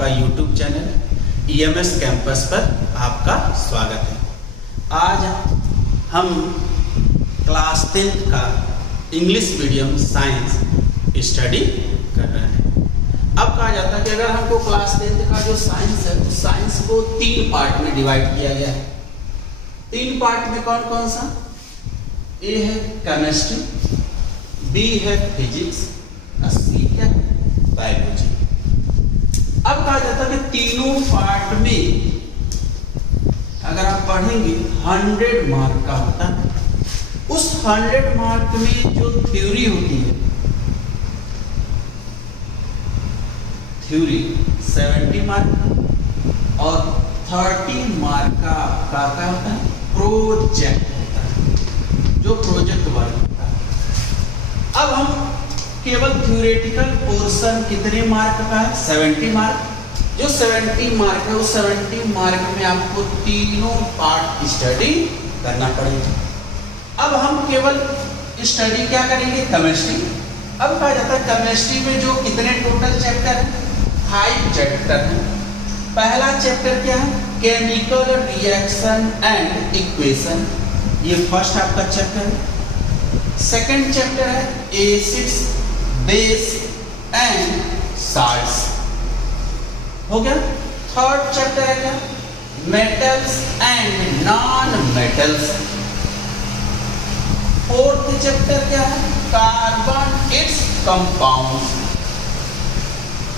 आपका YouTube channel EMS campus पर आपका स्वागत है। आज हम क्लास 10 का इंग्लिश मीडियम साइंस स्टडी कर रहे हैं। अब कहा जाता है कि अगर हमको क्लास 10 का जो साइंस है तो साइंस को 3 पार्ट में डिवाइड किया गया है। 3 पार्ट में कौन कौन सा? ए है केमिस्ट्री, बी है फिजिक्स और सी है बायोलॉजी। अब कहा जाता है कि तीनों पार्ट में अगर आप पढ़ेंगे 100 मार्क का होता है। उस 100 मार्क में जो थ्योरी होती है, थ्योरी 70 मार्क का और 30 मार्क का आपका क्या होता है? प्रोजेक्ट होता है, जो प्रोजेक्ट वर्क होता है। अब हम केवल थ्योरेटिकल पोर्शन कितने मार्क का है? 70 मार्क। जो 70 मार्क है उस 70 मार्क में आपको तीनों पार्ट स्टडी करना पड़ेगा। अब हम केवल स्टडी क्या करेंगे? केमिस्ट्री। अब कहा जाता है केमिस्ट्री में जो कितने टोटल चैप्टर है? 5 चैप्टर है। पहला चैप्टर क्या है? केमिकल रिएक्शन एंड इक्वेशन, ये फर्स्ट आपका चैप्टर है। सेकंड चैप्टर है एसिड्स, बेस एंड साल्ट्स, हो गया। थर्ड चैप्टर है क्या? Metals and non metals. Fourth chapter क्या है? Carbon it's compounds.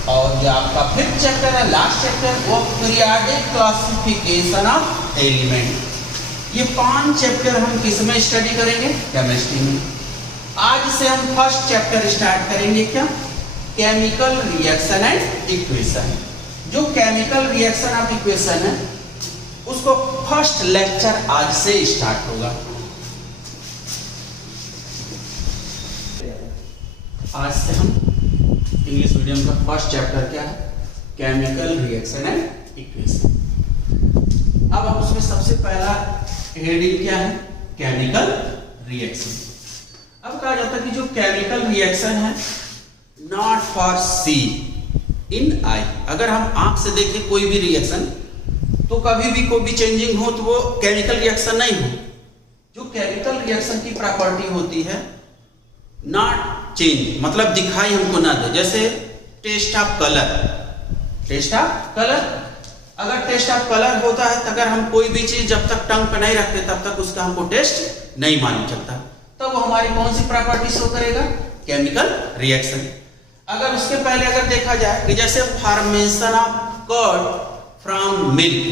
और जो आपका फिफ्थ चैप्टर है, लास्ट चैप्टर, वो पीरियोडिक क्लासिफिकेशन ऑफ एलिमेंट। ये 5 चैप्टर हम किस में स्टडी करेंगे? केमिस्ट्री में। आज से हम फर्स्ट चैप्टर स्टार्ट करेंगे क्या? Chemical reaction and equation. जो केमिकल रिएक्शन ऑफ इक्वेशन है उसको फर्स्ट लेक्चर आज से स्टार्ट होगा। आज से हम इंग्लिश मीडियम का फर्स्ट चैप्टर क्या है? Chemical reaction and equation. अब हम उसमें सबसे पहला हेडिंग क्या है? Chemical reaction. अब कहा जाता है कि जो केमिकल रिएक्शन है नॉट फॉर सी इन आई। अगर हम आंख से देखें कोई भी रिएक्शन तो कभी भी कोई भी चेंजिंग हो तो वो केमिकल रिएक्शन नहीं हो। जो केमिकल रिएक्शन की प्रॉपर्टी होती है नॉट चेंज, मतलब दिखाई हमको ना दे। जैसे test of colour, test of colour, अगर टेस्ट ऑफ कलर होता है तो अगर हम कोई भी चीज जब तक टंग पे नहीं रखते तब तक उसका हमको टेस्ट नहीं मालूम चलता, तो वो हमारी कौन सी प्रॉपर्टी शो करेगा? Chemical reaction. अगर उसके पहले अगर देखा जाए कि जैसे formation of curd from milk,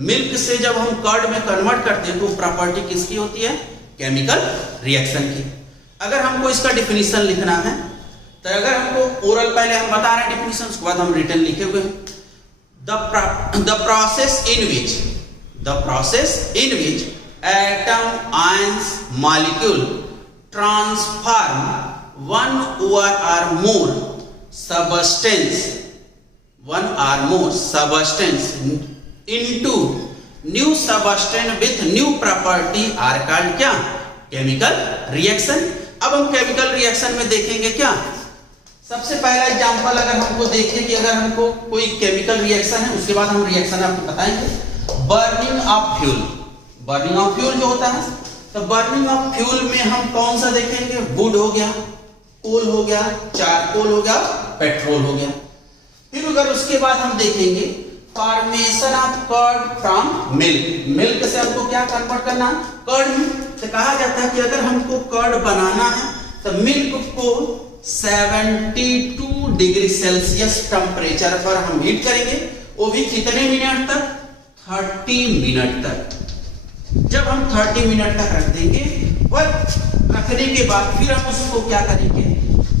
milk से जब हम कर्ड में कन्वर्ट करते हैं तो प्रॉपर्टी किसकी होती है? केमिकल रिएक्शन की। अगर हमको इसका डिफिनीशन लिखना है तो अगर हमको ओरल पहले हम बता रहे हैं डिफिनीशन, उसके बाद हम रिटन लिखे हुए हैं। The process in which atom ions molecule transform one or more substance into new substance with new property are called क्या? Chemical reaction. अब हम केमिकल रिएक्शन में देखेंगे क्या? सबसे पहला एग्जांपल अगर हमको देखें कि अगर हमको कोई केमिकल रिएक्शन है, उसके बाद हम रिएक्शन आपको बताएंगे। Burning of fuel, burning of fuel जो होता है तो बर्निंग ऑफ फ्यूल में हम कौन सा देखेंगे? वुड हो गया, कोल हो गया, चारकोल हो गया, पेट्रोल हो गया। फिर अगर उसके बाद हम देखेंगे formation of curd from milk, milk से हमको क्या कन्वर्ट करना है? कर्ड में। तो कहा जाता है कि अगर हमको कर्ड बनाना है तो मिल्क को 72 डिग्री सेल्सियस टेम्परेचर पर हम हीट करेंगे। वो भी कितने मिनट तक? 30 मिनट तक। जब हम 30 मिनट तक रख देंगे और रखने के बाद फिर हम उसको क्या करेंगे?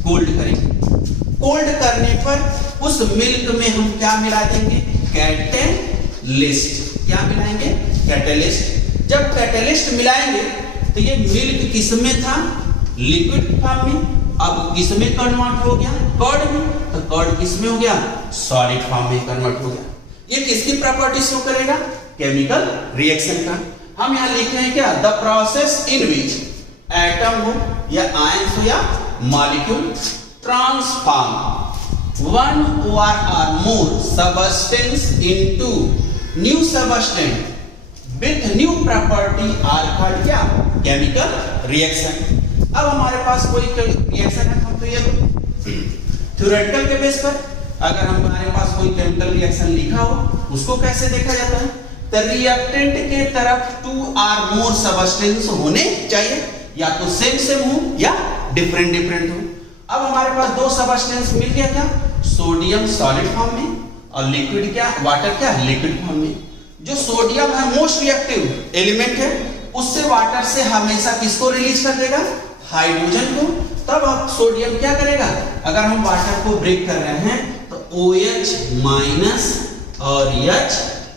कोल्ड करेंगे। कोल्ड करने पर उस मिल्क में हम क्या मिला देंगे? कैटेलिस्ट। क्या मिलाएंगे? कैटेलिस्ट। जब कैटेलिस्ट मिलाएंगे तो ये मिल्क किस में था? लिक्विड फॉर्म में। अब किस में कन्वर्ट हो गया? कर्ड में। तो कर्ड किस में हो गया? सॉलिड फॉर्म में कन्वर्ट हो गया। ये किसकी प्रॉपर्टी शो करेगा? केमिकल रिएक्शन का। हम यहां लिख रहे हैं क्या? The process in which atom हो या आयंस हो या molecule transform one or more substance into new substance with new property are called क्या? Chemical reaction। अब हमारे पास कोई रिएक्शन है, हम तो ये थ्योरेटिकल के बेस पर अगर हमारे पास कोई केमिकल रिएक्शन लिखा हो उसको कैसे देखा जाता है? तो रिएक्टेंट के तरफ 2 or more सबस्टेंस होने चाहिए, या तो सेम हो या डिफरेंट हो। अब हमारे पास दो सबस्टेंस मिल गया क्या? सोडियम सॉलिड फॉर्म में और लिक्विड क्या? वाटर क्या? लिक्विड फॉर्म में। जो सोडियम है मोस्ट रिएक्टिव एलिमेंट है, उससे वाटर से हमेशा किसको रिलीज कर देगा? हाइड्रोजन को। तब अब सोडियम क्या करेगा? अगर हम वाटर को ब्रेक कर रहे हैं तो OH माइनस और H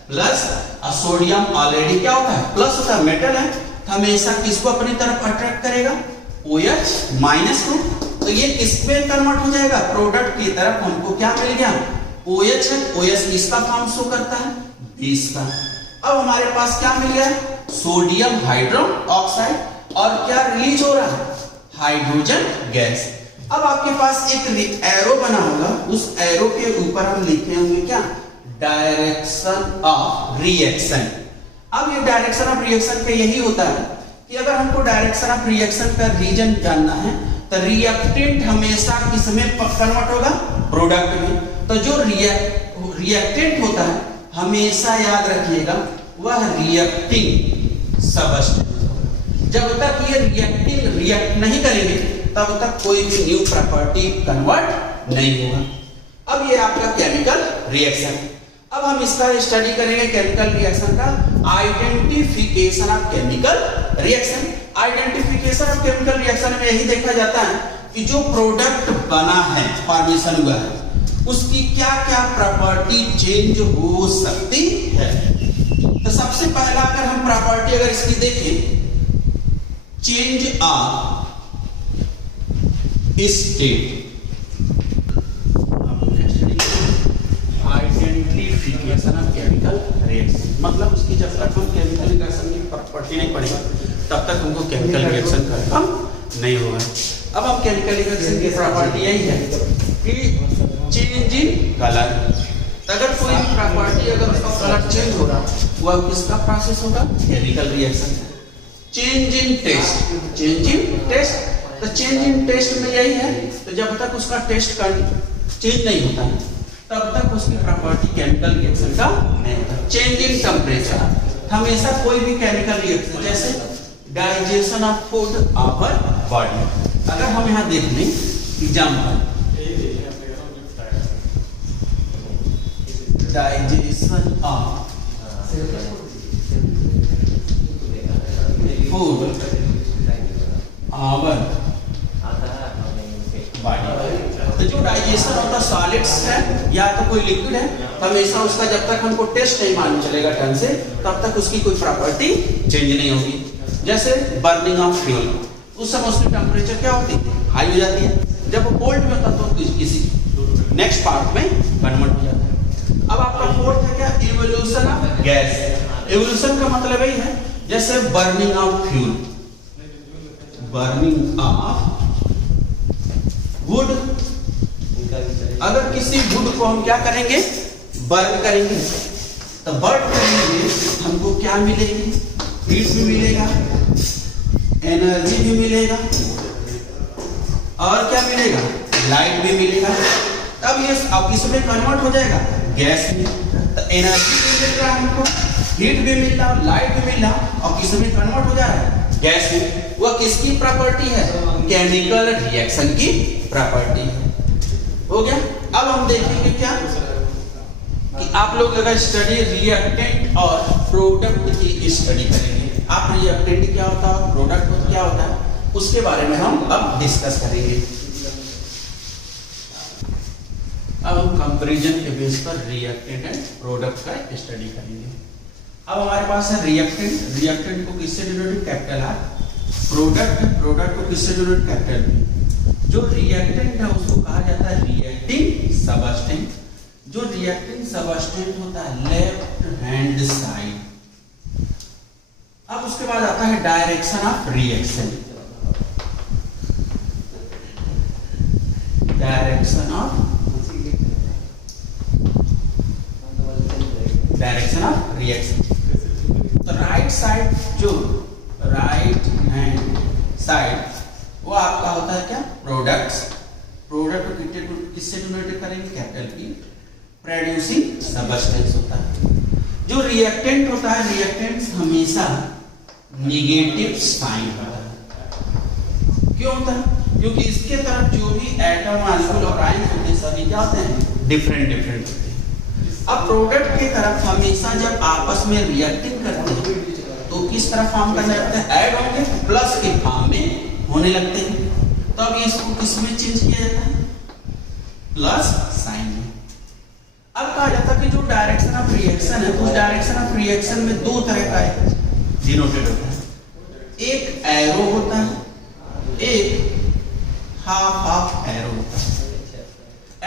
प्लस, और सोडियम ऑलरेडी क्या होता है? प्लस होता है, मेटल है, हमेशा किसको अपनी तरफ अट्रैक्ट करेगा? OH माइनस को। तो ये किसमें कन्वर्ट हो जाएगा? प्रोडक्ट की तरफ हमको क्या मिल गया? OH है, OH इसका फॉर्म शो करता है 20 का। अब हमारे पास क्या मिल गया? सोडियम हाइड्रोक्साइड, और क्या रिलीज हो रहा है? Hydrogen gas. अब आपके पास एक एरो बना होगा, उस एरो के ऊपर हम लिखे होंगे क्या? Direction of reaction. अब ये डायरेक्शन ऑफ रिएक्शन का यही होता है कि अगर हमको डायरेक्शन ऑफ रिएक्शन का रीजन जानना है तो रिएक्टेंट हमेशा किसमें कन्वर्ट होगा? प्रोडक्ट में। तो जो रिएक्टेंट होता है हमेशा याद रखिएगा वह रिएक्टिंग सबस्टेंस होगा। जब तक ये रिएक्ट नहीं करेंगे तब तक कोई भी न्यू प्रॉपर्टी कन्वर्ट नहीं होगा। अब ये आपका केमिकल रिएक्शन। अब हम इसका स्टडी करेंगे केमिकल रिएक्शन का identification of chemical reaction. Identification of chemical reaction में यही देखा जाता है कि जो प्रोडक्ट बना है, फॉर्मेशन हुआ है, उसकी क्या क्या प्रॉपर्टी चेंज हो सकती है। तो सबसे पहला अगर हम प्रॉपर्टी अगर इसकी देखें, change of state, identification of chemical reaction, मतलब उसकी जब तक हम केमिकल रिएक्शन की प्रॉपर्टी नहीं पढ़ेंगे तब तक हमको केमिकल रिएक्शन का काम नहीं होगा। अब हम केमिकल रिएक्शन की प्रॉपर्टी यही है कि चेंज इन कलर। अगर कोई भी प्रॉपर्टी अगर उसका कलर चेंज हो रहा वह किसका प्रोसेस होगा? Chemical reaction. Change in taste, change in taste, तो चेंज इन टेस्ट में यही है, तो जब तक उसका टेस्ट चेंज नहीं होता है तब तक उसकी प्रॉपर्टी केमिकल रिएक्शन का नहीं होता। चेंज इन टेम्परेचर, हमेशा कोई भी केमिकल रिएक्शन जैसे digestion of food our body, अगर हम यहाँ देख लें example, digestion of food our body, तो जो डाइजेशन होता सॉलिड्स है या तो कोई लिक्विड है, हमेशा उसका जब तक हमको टेस्ट नहीं मालूम चलेगा ढंग से तब तक उसकी कोई प्रॉपर्टी चेंज नहीं होगी। जैसे बर्निंग ऑफ फ्यूल, उस समय उसकी टेम्परेचर क्या होती है? हाई हो जाती है। जब वो कोल्ड में होता तो किसी नेक्स्ट पार्ट में कन्वर्ट हो जाता है। अब आपका फोर्थ है क्या? Evolution of gas. इवोल्यूशन का मतलब यही है जैसे burning of fuel, burning of would, अगर किसी वुड को हम क्या करेंगे? बर्न करेंगे, तो बर्न करेंगे हमको क्या मिलेगी? हीट भी मिलेगा, एनर्जी भी मिलेगा, और क्या मिलेगा? लाइट भी मिलेगा। तब ये अब किसमें कन्वर्ट हो जाएगा? गैस में। तो एनर्जी भी मिल रहा है हमको, हीट भी मिल रहा, लाइट भी मिल रहा, और किसमें कन्वर्ट हो जा रहा है? गैस में। वह किसकी प्रॉपर्टी है? केमिकल रिएक्शन की प्रॉपर्टी है। हो गया। अब हम देखेंगे क्या कि आप लोग अगर स्टडी रिएक्टेंट और प्रोडक्ट की स्टडी करेंगे, आप रिएक्टेंट क्या होता है, प्रोडक्ट क्या होता है, उसके बारे में हम अब डिस्कस करेंगे। अब हम कंपैरिजन के बेस पर रिएक्टेंट एंड प्रोडक्ट का स्टडी करेंगे। अब हमारे पास है रिएक्टेंट, रिएक्टेंट को किससे डिनोटेड? Capital R. प्रोडक्ट को किससे डिनोटेड? Capital B. जो रिएक्टेंट है उसको कहा जाता है रिएक्टिंग सबस्टेंस। जो रिएक्टिंग सबस्टेंस होता है लेफ्ट हैंड साइड। अब उसके बाद आता है direction of reaction, direction of reaction. तो राइट साइड जो राइट हैंड साइड वो आपका होता है क्या, प्रोडक्ट्स। प्रोडक्ट किससे डिनोटेड करेंगे, कैपिटल पी। प्रोड्यूसिंग सबस्टेंस होता है। जो रिएक्टेंट होता है, रिएक्टेंट्स हमेशा निगेटिव साइन होता है। क्यों होता है, क्योंकि इसके तरफ जो भी एटम मॉलिक्यूल और आयन होते हैं सभी क्या होते हैं, डिफरेंट डिफरेंट होते हैं। अब प्रोडक्ट की तरफ हमेशा जब आपस में रिएक्टिंग करते हैं तो किस तरह फॉर्म करने लगते हैं, ऐड होंगे, प्लस के फॉर्म में होने लगते हैं। तो अब इसको किस में चेंज किया जाता है, प्लस साइन में। अब कहा जाता है कि जो डायरेक्शन ऑफ रिएक्शन है, तो उस डायरेक्शन ऑफ रिएक्शन में दो तरह का डिनोटेड होता है। एक एरो होता है, एक हाफ हाफ एरो होता है।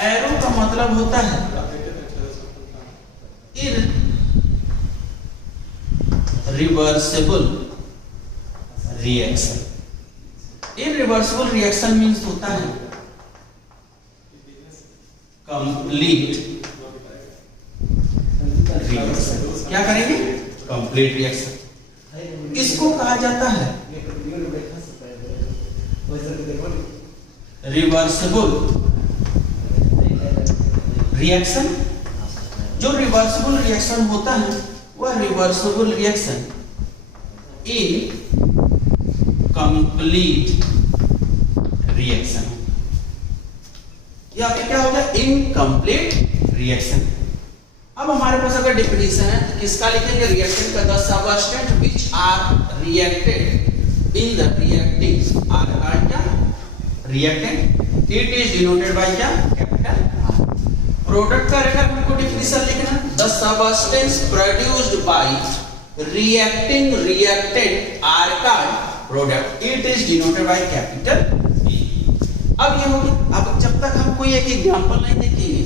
एरो का मतलब होता है irreversible reaction. Irreversible reaction means होता है कंप्लीट रिएक्शन। क्या करेंगे, कंप्लीट रिएक्शन। इसको कहा जाता है रिवर्सिबल रिएक्शन। जो रिवर्सिबल रिएक्शन होता है वह reversible reaction in complete reaction, या फिर क्या होगा, इनकम्प्लीट रिएक्शन। अब हमारे पास अगर डेफिनेशन है तो किसका लिखेंगे, रिएक्टेंट का। The substance which are reacted in the reacting are called क्या, reactant. It is denoted by क्या, कैपिटल आर। प्रोडक्ट का अगर हमको डेफिनेशन लिखना, the substance produced by reacting reactant are called product. It is denoted by capital B. अब ये हो गया। अब जब तक हम कोई एक एग्जांपल नहीं देखेंगे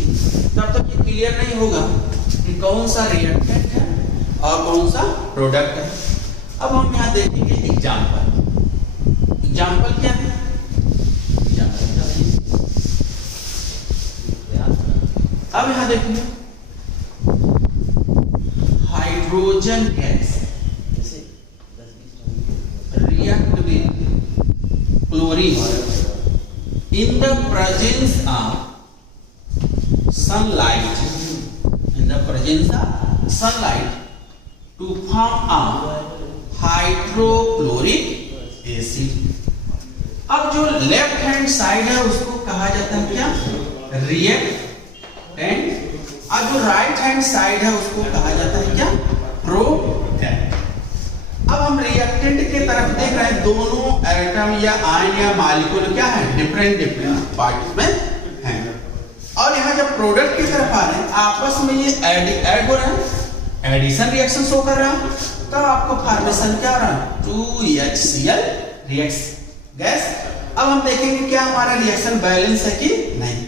तब तक ये क्लियर नहीं होगा कि कौन सा रिएक्टेंट है और कौन सा प्रोडक्ट है। अब हम यहाँ देखेंगे एग्जांपल। एग्जांपल क्या है, अब यहाँ देखिए, hydrogen gas react with chlorine in the presence of sunlight, in the presence of sunlight to form a hydrochloric acid। अब जो लेफ्ट हैंड साइड है उसको कहा जाता है क्या, रिएक्टेंट, और जो राइट हैंड साइड है उसको कहा जाता है क्या, प्रोडक्ट। अब हम रिएक्टेंट के तरफ देख रहे हैं, दोनों एटम या आयन या मॉलिक्यूल क्या है, डिफरेंट डिफरेंट पार्ट में हैं। और यहाँ जब प्रोडक्ट की तरफ आ रहे हैं, आपस में ये ऐड हो रहा है, एडिशन रिएक्शन शो कर रहा है। तब आपको फॉर्मेशन क्या आ रहा है, 2HCl गैस। अब हम देखेंगे क्या हमारा रिएक्शन बैलेंस है कि नहीं।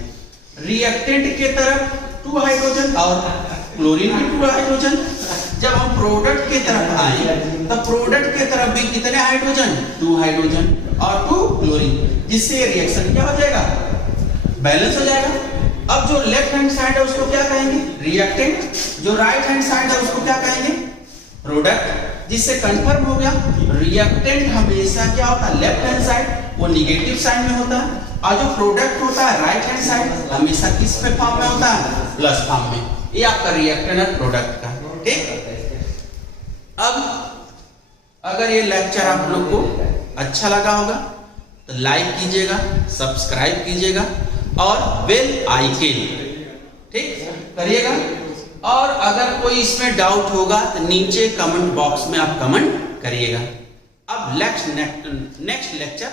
रिएक्टेंट के तरफ 2 हाइड्रोजन और क्लोरीन भी 2 हाइड्रोजन। जब हम प्रोडक्ट की तरफ आए तो प्रोडक्ट की तरफ भी कितने हाइड्रोजन, 2 हाइड्रोजन और 2 क्लोरीन, जिससे रिएक्शन क्या हो जाएगा, बैलेंस हो जाएगा। अब जो लेफ्ट हैंड साइड है उसको क्या कहेंगे, रिएक्टेंट। जो राइट हैंड साइड है उसको क्या कहेंगे, प्रोडक्ट। जिससे कंफर्म हो गया रिएक्टेंट हमेशा क्या होता है, लेफ्ट हैंड साइड, वो निगेटिव साइड में होता है। और जो प्रोडक्ट होता है राइट हैंड साइड, हमेशा किस पे फॉर्म में होता है, प्लस फॉर्म में। ये आपका रिएक्टेंट है प्रोडक्ट का, ठीक। अब अगर ये लेक्चर आप लोग को अच्छा लगा होगा तो लाइक कीजिएगा, सब्सक्राइब कीजिएगा और बेल आइकन ठीक करिएगा। और अगर कोई इसमें डाउट होगा तो नीचे कमेंट बॉक्स में आप कमेंट करिएगा। अब नेक्स्ट लेक्चर